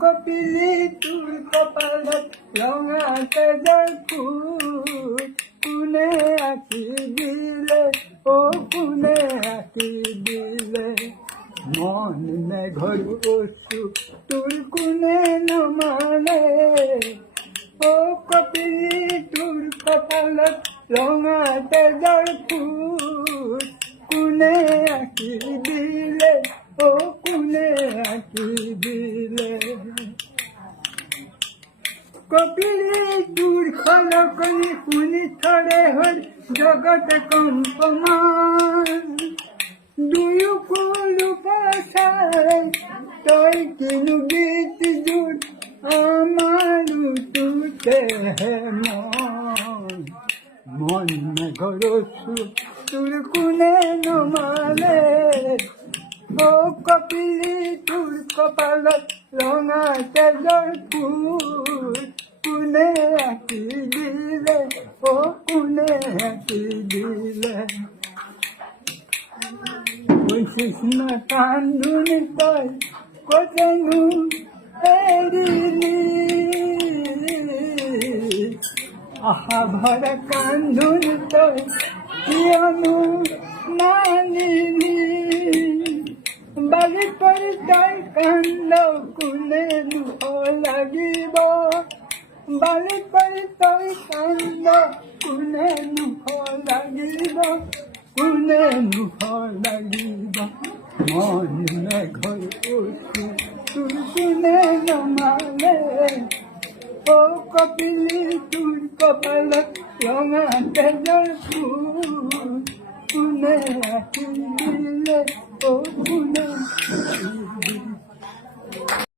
কপিলি তোৰ কপালত ৰঙা তেজৰ ফুল কোনে আঁকি দিলে কোনে আঁকি দিলে মন মেঘৰ ওচু তোৰ কোনে নমানে কপিলি তোৰ কপালত ৰঙা তেজৰ ফুল কোনে আঁকি দিলে কোনে আঁকি দিলে কপিলি তোৰ খলকনি শুনি থৰে হ'ল জগত কম্পমান দুয়ো কলো পাছাই তই কিনো গীত জুট আমাৰো তোতেহে মন মেঘৰ তোৰ কোনে নমালে কপিলি তোৰ কপালত ৰঙা তেজৰ ফুল কোনে আঁকি দিলে কোনে আঁকি দিলে কৃষ্ণ কান্দুনি তই কতনো এৰিলি আশা ভৰা কান্দুনি তই কিয়নো নানিলি বালি পৰি তই কান্দ কোনে লাগিব বালি পৰি তই কান্দ কোনে লাগিব কোনে লাগিব মন মেঘৰ ওচু তোৰ কোনে নমালে কপিলি তোৰ কপালত ৰঙা তেজৰ ফুল কোনে আঁকি দিলে কোনে